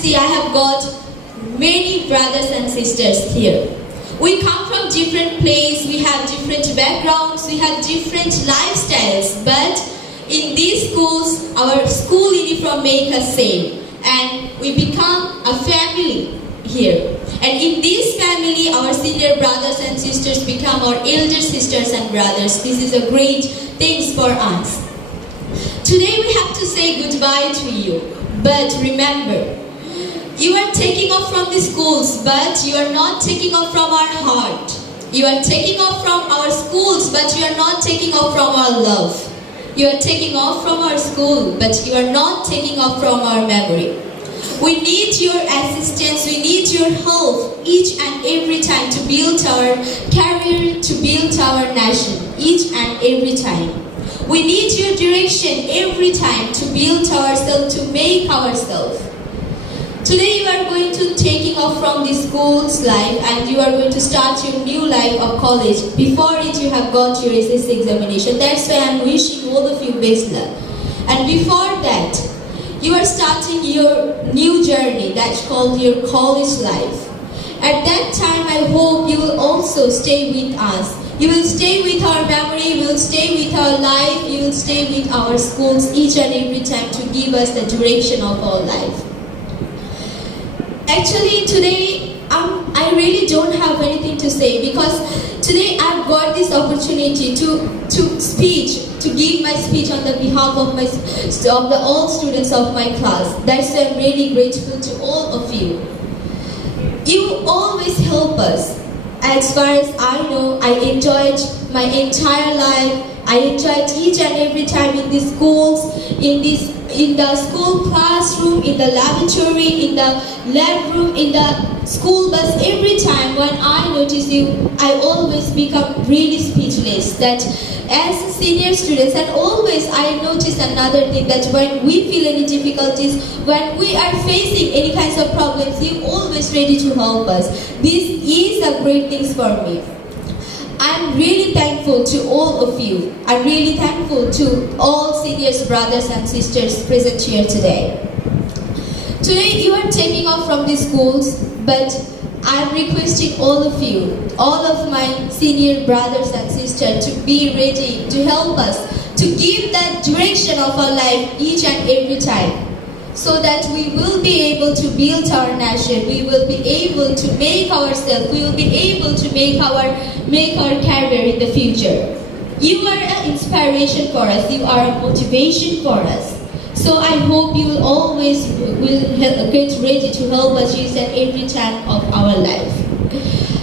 see, I have got many brothers and sisters here. We come from different places, we have different backgrounds, we have different lifestyles, but in these schools, our school uniform makes us same, and we become a family here. And in this family, our senior brothers and sisters become our elder sisters and brothers. This is a great thing for us. Today we have to say goodbye to you, but remember, you are taking off from the schools, but you are not taking off from our heart. You are taking off from our schools, but you are not taking off from our love. You are taking off from our school, but you are not taking off from our memory. We need your assistance, we need your help each and every time to build our career, to build our nation, each and every time. We need your direction every time to build ourselves, to make ourselves. Today you are going to taking off from the school's life and you are going to start your new life of college. Before it you have got your SSC examination. That's why I am wishing all of you best luck. And before that, you are starting your new journey that's called your college life. At that time, I hope you will also stay with us. You will stay with our memory, you will stay with our life, you will stay with our schools each and every time to give us the direction of our life. Actually, today, I really don't have anything to say because today I've got this opportunity to speak, to give my speech on the behalf of all students of my class. That's why I'm really grateful to all of you. You always help us. As far as I know, I enjoyed my entire life. I enjoyed each and every time in the schools, in the school classroom, in the lavatory, in the lab room, in the school bus. Every time when I notice you, I always become really speechless. That as senior students, and always I notice another thing, that when we feel any difficulties, when we are facing any kinds of problems, you always ready to help us. This is a great thing for me. I'm really thankful to all of you. I'm really thankful to all seniors, brothers and sisters present here today. Today you are taking off from the schools, but I'm requesting all of you, all of my senior brothers and sisters to be ready to help us, to give that direction of our life each and every time, so that we will be able to build our nation, we will be able to make ourselves, we will be able to make our career in the future. You are an inspiration for us, you are a motivation for us. So I hope you will always get ready to help us each and every time of our life.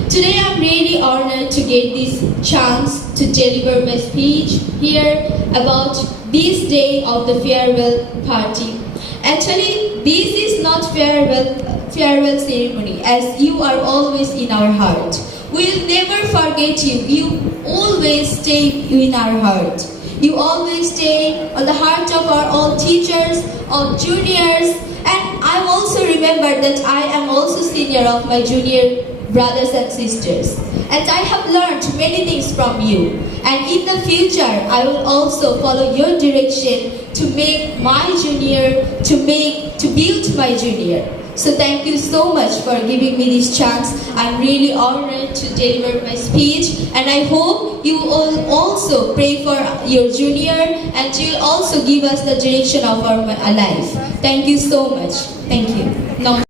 Today I'm really honored to get this chance to deliver my speech here about this day of the farewell party. Actually, this is not farewell ceremony, as you are always in our heart. We'll never forget you. You always stay in our heart. You always stay on the heart of our all teachers, all juniors, and I also remember that I am also senior of my junior brothers and sisters. And I have learned many things from you. And in the future, I will also follow your direction to make my junior, to build my junior. So thank you so much for giving me this chance. I'm really honored to deliver my speech, and I hope you will also pray for your junior and you will also give us the direction of our life. Thank you so much. Thank you.